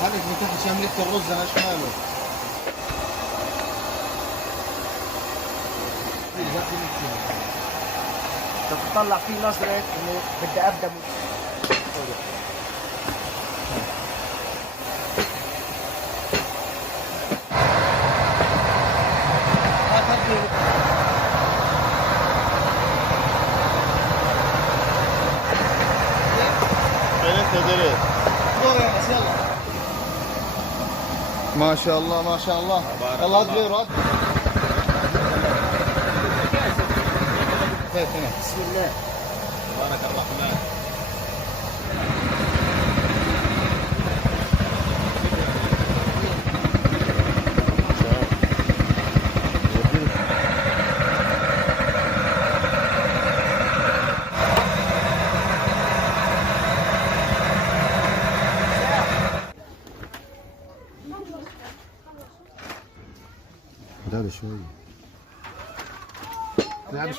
خليك من تحت شاملك الرز انا شماله. تطلع فيه نظرة انه بدي ابدا فين انت دريت؟ دور يا ناس يلا. ما شاء الله ما شاء الله. يلا ادبر ادبر. بسم الله. تبارك الرحمن. ده شوي. لا مش